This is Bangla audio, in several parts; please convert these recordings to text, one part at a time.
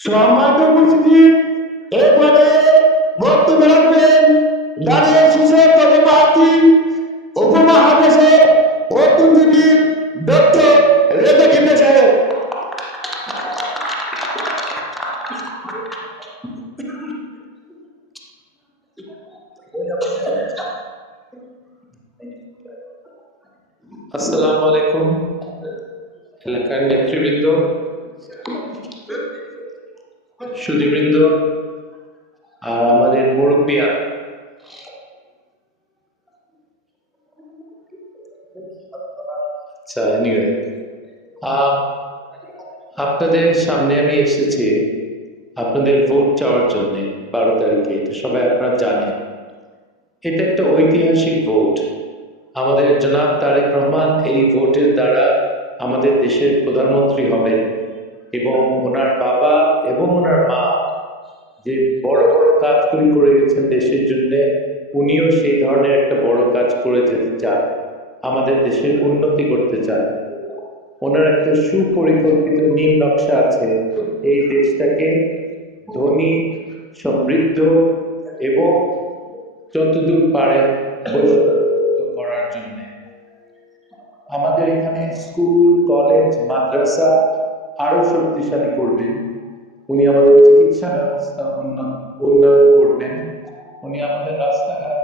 সম্মানিত উপস্থিতি, এরপরে বক্তব্য রাখবেন দাঁড়িয়ে শীর্ষক কর্মপ্রার্থী উপমহাদেশের অর্থনীতিবিদ ডক্টর রেজা কিবলে সাহেব। আসসালামু আলাইকুম এলাকার নেতৃবৃন্দ, সুধীবৃন্দ আর আমাদের মুরব্বিয়ান। আচ্ছা, এনিওয়ে, আপনাদের সামনে আমি এসেছি আপনাদের ভোট চাওয়ার জন্য 12 তারিখে। তো সবাই আপনারা জানেন এটা একটা ঐতিহাসিক ভোট। আমাদের জনাব তারেক রহমান এই ভোটের দ্বারা আমাদের দেশের প্রধানমন্ত্রী হবেন এবং ওনার বাবা এবং ওনার মা যে বড় বড় কাজগুলি করে গেছেন দেশের জন্য, উনিও সেই ধরনের একটা বড় কাজ করে যেতে চান, আমাদের দেশের উন্নতি করতে চান। ওনার একটা সুপরিকল্পিত নীল নকশা আছে এই দেশটাকে ধনী, সমৃদ্ধ এবং যতদূর পারে বৈষম্যমুক্ত করার জন্য। আমাদের এখানে স্কুল, কলেজ, মাদ্রাসা আরো শক্তিশালী করবেন উনি, আমাদের চিকিৎসা ব্যবস্থা উন্নয়ন করবেন উনি, আমাদের রাস্তাঘাট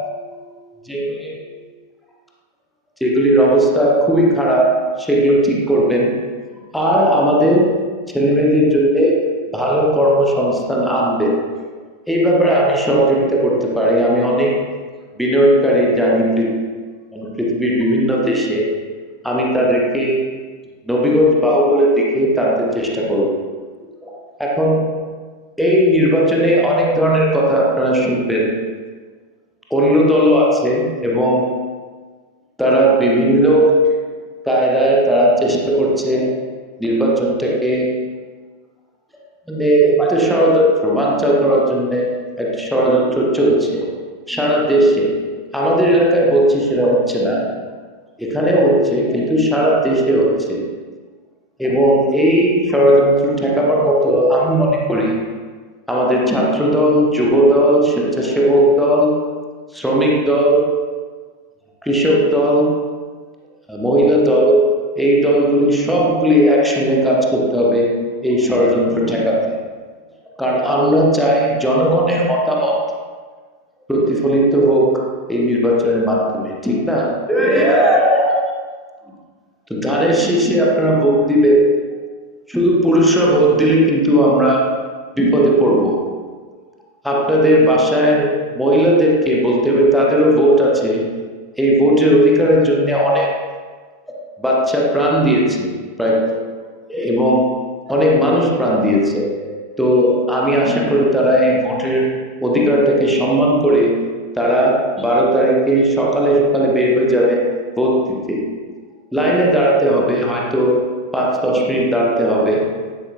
যেগুলির অবস্থা খুবই খারাপ সেগুলো ঠিক করবেন, আর আমাদের ছেলেমেয়েদের জন্য ভালো কর্মসংস্থান আনবেন। এই ব্যাপারে আমি সহযোগিতা করতে পারি। আমি অনেক বিনিয়োগকারী জানি পৃথিবীর বিভিন্ন দেশে, আমি তাদেরকে নবীগঞ্জ বাহুবলের দিকে টানতে চেষ্টা করব। এখন এই নির্বাচনে অনেক ধরনের কথা আপনারা শুনবেন। অন্য দলও আছে এবং তারা বিভিন্ন কায়দায় তারা চেষ্টা করছে নির্বাচনটাকে একটা ষড়যন্ত্র বানচাল করার জন্য। একটা ষড়যন্ত্র চলছে সারা দেশে। আমাদের এলাকায় বলছি সেটা হচ্ছে না, এখানে হচ্ছে, কিন্তু সারা দেশে হচ্ছে। এবং এই ষড়যন্ত্র ঠেকাবার মতো আমি মনে করি আমাদের ছাত্রদল, যুবদল, স্বেচ্ছাসেবক দল, শ্রমিক দল, কৃষক দল, মহিলা দল, এই দলগুলি সবগুলি একসঙ্গে কাজ করতে হবে এই ষড়যন্ত্র ঠেকাতে। কারণ আমরা চাই জনগণের মতামত প্রতিফলিত হোক এই নির্বাচনের মাধ্যমে, ঠিক না? তো ধানের শীষে আপনারা ভোট দিবেন। শুধু পুরুষরা ভোট দিলে কিন্তু আমরা বিপদে পড়ব। আপনাদের বাসায় মহিলাদেরকে বলতে হবে তাদেরও ভোট আছে। এই ভোটের অধিকারের জন্য অনেক বাচ্চা প্রাণ দিয়েছে প্রায়, এবং অনেক মানুষ প্রাণ দিয়েছে। তো আমি আশা করি তারা এই ভোটের অধিকারটাকে সম্মান করে তারা 12 তারিখে সকালে সকালে বের হয়ে যাবে ভোট দিতে। লাইনে দাঁড়াতে হবে, হয়তো 5-10 মিনিট দাঁড়াতে হবে,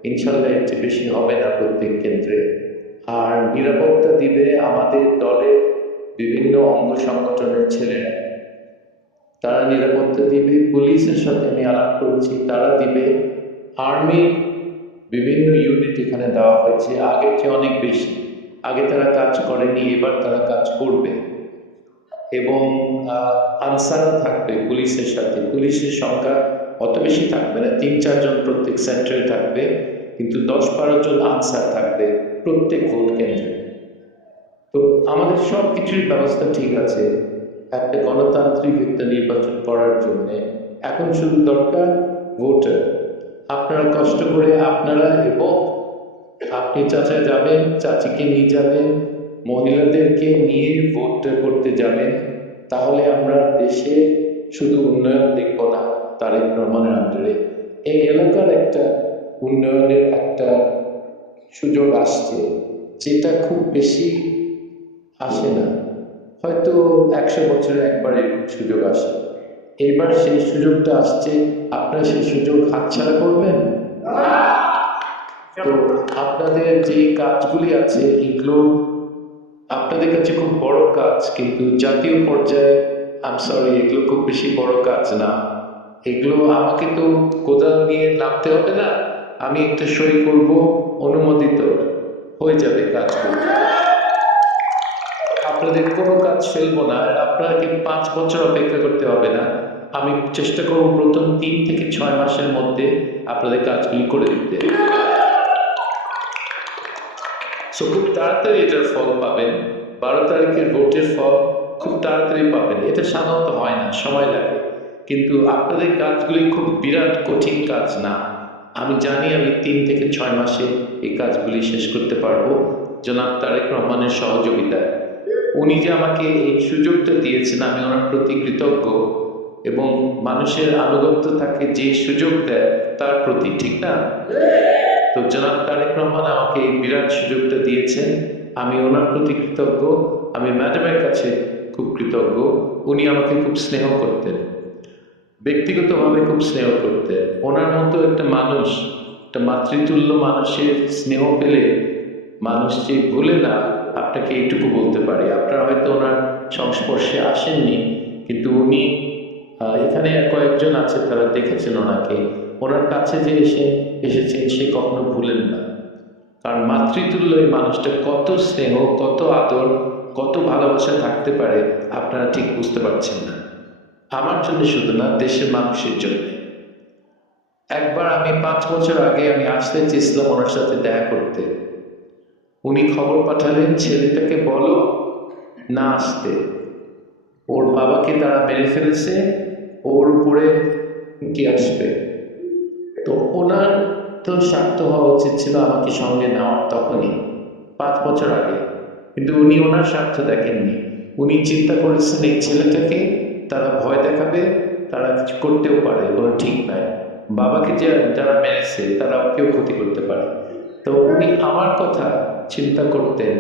ইনশাল্লাহ এর চেয়ে বেশি হবে না প্রত্যেক কেন্দ্রে। আর নিরাপত্তা দিবে আমাদের দলের বিভিন্ন অঙ্গ সংগঠনের ছেলেরা, তারা নিরাপত্তা দিবে। পুলিশের সাথে আমি আলাপ করেছি, তারা দিবে। আর্মির বিভিন্ন ইউনিট এখানে দেওয়া হয়েছে, আগের চেয়ে অনেক বেশি। আগে তারা কাজ করেনি, এবার তারা কাজ করবে। এবং আনসার থাকবে পুলিশের সাথে। পুলিশের সংখ্যা অত বেশি থাকবে না, 3-4 জন প্রত্যেক সেন্টারে থাকবে, কিন্তু 10-12 জন আনসার থাকবে প্রত্যেক ভোট কেন্দ্রে। তো আমাদের সব কিছুর ব্যবস্থা ঠিক আছে একটা গণতান্ত্রিক একটা নির্বাচন করার জন্য। এখন শুধু দরকার ভোটার। আপনারা কষ্ট করে আপনারা, এবং আপনি চাচা যাবেন, চাচিকে নিয়ে যাবেন, মহিলাদেরকে নিয়ে ভোটটা করতে যাবেন। তাহলে আমরা দেশে শুধু উন্নয়ন দেখব না তারেক রহমানের আন্ডারে, এই এলাকার একটা উন্নয়নের একটা সুযোগ আসছে, যেটা খুব বেশি আসে না। হয়তো 100 বছরে একবার এরকম সুযোগ আসে। এবার সেই সুযোগটা আসছে, আপনারা সেই সুযোগ হাতছাড়া করবেন? তো আপনাদের যে কাজগুলি আছে এগুলো আপনাদের কাছে খুব বড় কাজ, কিন্তু জাতীয় পর্যায়ে এগুলো খুব বেশি বড় কাজ না। এগুলো আমাকে তো কোদাল নিয়ে নামতে হবে না, আমি একটা সই করব, অনুমোদিত হয়ে যাবে কাজগুলো। আপনাদের কোনো কাজ ফেলবো না, আর আপনাকে 5 বছর অপেক্ষা করতে হবে না। আমি চেষ্টা করব প্রথম 3 থেকে 6 মাসের মধ্যে আপনাদের কাজগুলি করে দিতে। খুব তাড়াতাড়ি এটার ফল পাবেন। 12 তারিখের ভোটের ফল খুব তাড়াতাড়ি পাবেন। এটা সাধারণত হয় না, সময় লাগে। কিন্তু আপনাদের কাজগুলি খুব বিরাট কঠিন কাজ না। আমি জানি আমি 3 থেকে 6 মাসে এই কাজগুলি শেষ করতে পারবো জনাব তারেক রহমানের সহযোগিতায়। উনি যে আমাকে এই সুযোগটা দিয়েছেন, আমি ওনার প্রতি কৃতজ্ঞ। এবং মানুষের আনুগত্য থাকে যে সুযোগ দেয় তার প্রতি, ঠিক না? তো জনাব তারেক রহমান আমাকে এই বিরাট সুযোগটা দিয়েছেন, আমি ওনার প্রতি কৃতজ্ঞ। আমি ম্যাডামের কাছে খুব কৃতজ্ঞ। উনি আমাকে খুব স্নেহ করতেন, ব্যক্তিগতভাবে খুব স্নেহ করতেন। ওনার মতো একটা মানুষ, একটা মাতৃতুল্য মানুষের স্নেহ পেলে মানুষ যে ভুলে না, আপনাকে এইটুকু বলতে পারি। আপনারা হয়তো ওনার সংস্পর্শে আসেননি, কিন্তু উনি এখানে কয়েকজন আছে তারা দেখেছেন ওনাকে। ওনার কাছে যে এসেছেন সে কখনো ভুলেন না। কারণ মাতৃতুল্য এই মানুষটা কত স্নেহ, কত আদর, কত ভালোবাসা থাকতে পারে আপনারা ঠিক বুঝতে পারছেন না। আমার জন্য শুধু না, দেশের মানুষের জন্য। একবার আমি 5 বছর আগে আমি আসতে চেয়েছিলাম ওনার সাথে দেখা করতে। উনি খবর পাঠালেন, ছেলেটাকে বলো না আসতে, ওর বাবাকে তারা মেরে ফেলেছে, ওর উপরে কি আসবে। তো ওনার তো স্বার্থ হওয়া উচিত ছিল আমাকে সঙ্গে নেওয়ার তখনই, 5 বছর আগে। কিন্তু উনি ওনার স্বার্থ দেখেননি। উনি চিন্তা করেছেন এই ছেলেটাকে তারা ভয় দেখাবে, তারা কিছু করতেও পারে, কোনো ঠিক নাই। বাবাকে যে যারা মেরেছে তারা ওকেও ক্ষতি করতে পারে। তো উনি আমার কথা চিন্তা করতেন,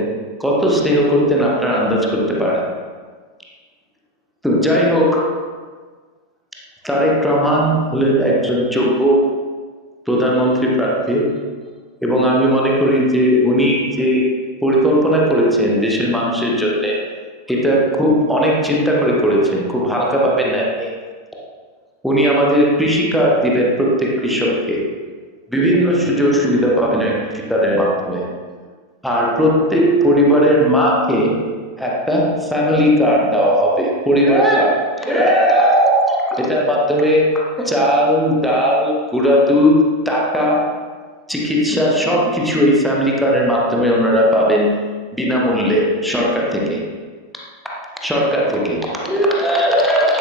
কত স্নেহ করতেন আপনারা আন্দাজ করতে পারেন। তো যাই হোক, তারেক রহমান হলেন একজন যোগ্য প্রধানমন্ত্রী প্রার্থী, এবং আমি মনে করি যে উনি যে পরিকল্পনা করেছেন দেশের মানুষের জন্য, এটা খুব অনেক চিন্তা করে করেছেন, খুব হালকাভাবে নেননি। উনি আমাদের কৃষি কার্ড দিবেন প্রত্যেক কৃষককে, বিভিন্ন সুযোগ সুবিধা পাবেন এই কৃষি কার্ডের মাধ্যমে। আর প্রত্যেক পরিবারের মাকে একটা ফ্যামিলি কার্ড দেওয়া হবে, পরিবার কার্ড। এটার মাধ্যমে চাল, ডাল, গুঁড়া দুধ, টাকা, চিকিৎসা সবকিছু এই ফ্যামিলি কার্ডের মাধ্যমে ওনারা পাবেন বিনামূল্যে সরকার থেকে।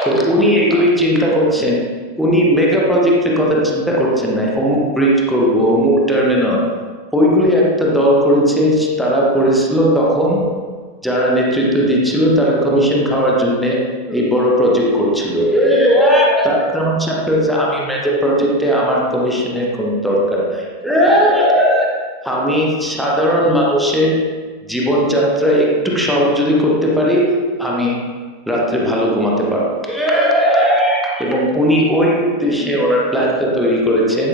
তো উনি এগুলি চিন্তা করছেন। উনি মেগা প্রজেক্টের কথা চিন্তা করছেন না, অমুক ব্রিজ করবো, অমুক টার্মিনাল। ওইগুলি একটা দল করেছে, তারা করেছিল তখন যারা নেতৃত্ব দিচ্ছিল তারা কমিশন খাওয়ার জন্য এই বড় প্রজেক্ট করছিল। তারেক রহমান সাহেব, আমি মেজর প্রজেক্টে আমার কমিশনের কোনো দরকার নাই। আমি সাধারণ মানুষের জীবনযাত্রা একটু সহজ যদি করতে পারি, আমি রাত্রে ভালো ঘুমাতে পারব। এবং উনি ওই উদ্দেশ্যে ওনার প্ল্যানটা তৈরি করেছেন।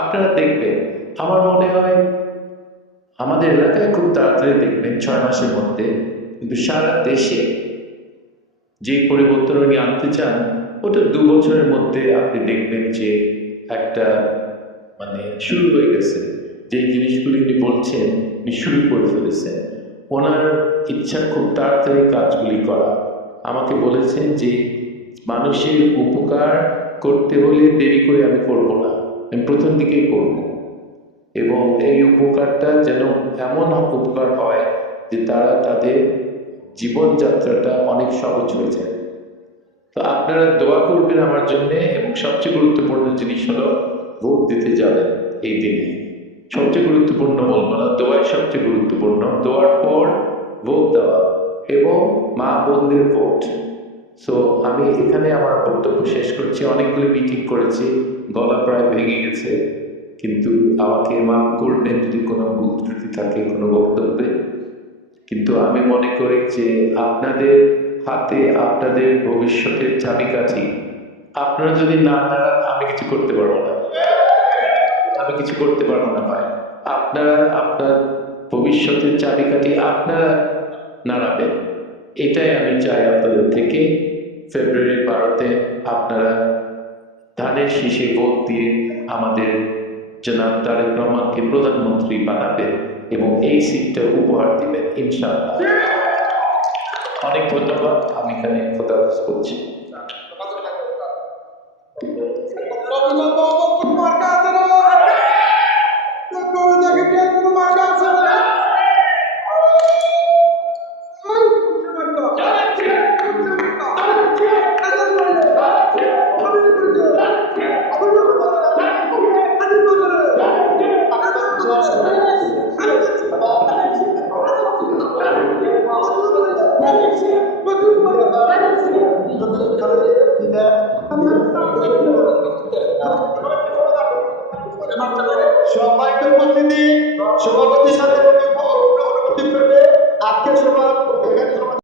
আপনারা দেখবেন, আমার মনে হয় আমাদের এলাকায় খুব তাড়াতাড়ি দেখবেন 6 মাসের মধ্যে, কিন্তু সারা দেশে যে পরিবর্তন উনি আনতে চান ওটা 2 বছরের মধ্যে আপনি দেখবেন যে একটা শুরু হয়ে গেছে। যে জিনিসগুলি উনি বলছেন উনি শুরু করে ফেলেছেন। ওনার ইচ্ছা খুব তাড়াতাড়ি কাজগুলি করা। আমাকে বলেছেন যে মানুষের উপকার করতে হলে দেরি করে আমি করব না, আমি প্রথম দিকেই করব, এবং এই উপকারটা যেন এমন উপকার হয় যে তারা তাদের জীবনযাত্রাটা অনেক সহজ হয়ে যায়। তো আপনারা দোয়া করবেন আমার জন্য, এবং সবচেয়ে গুরুত্বপূর্ণ জিনিস হলো ভোট দিতে যাবেন এই দিনে। সবচেয়ে গুরুত্বপূর্ণ বলবো না, দোয়াই সবচেয়ে গুরুত্বপূর্ণ। দোয়ার পর ভোট দেওয়া এবং মা বোনদের ভোট। সো আমি এখানে আমার বক্তব্য শেষ করছি। অনেকগুলি মিটিং করেছি, গলা প্রায় ভেঙে গেছে, কিন্তু আমাকে মাফ করবেন যদি কোনো ভুল ত্রুটি থাকে কোনো বক্তব্যে। কিন্তু আমি মনে করি যে আপনাদের হাতে আপনাদের ভবিষ্যতের চাবিকাঠি। আপনারা যদি না নাড়ান আমি কিছু করতে পারবো না, ভাই। আপনারা আপনার ভবিষ্যতের চাবিকাঠি আপনারা নাড়াবেন, এটাই আমি চাই আপনাদের থেকে। ফেব্রুয়ারি 12-তে আপনারা ধানের শীষে ভোট দিয়ে আমাদের জনাব তারেক রহমানকে প্রধানমন্ত্রী বানাবেন এবং এই সিটটা উপহার দিবেন ইনশাআল্লাহ। অনেক ধন্যবাদ, আমি এখানে খোদাফেজ করছি।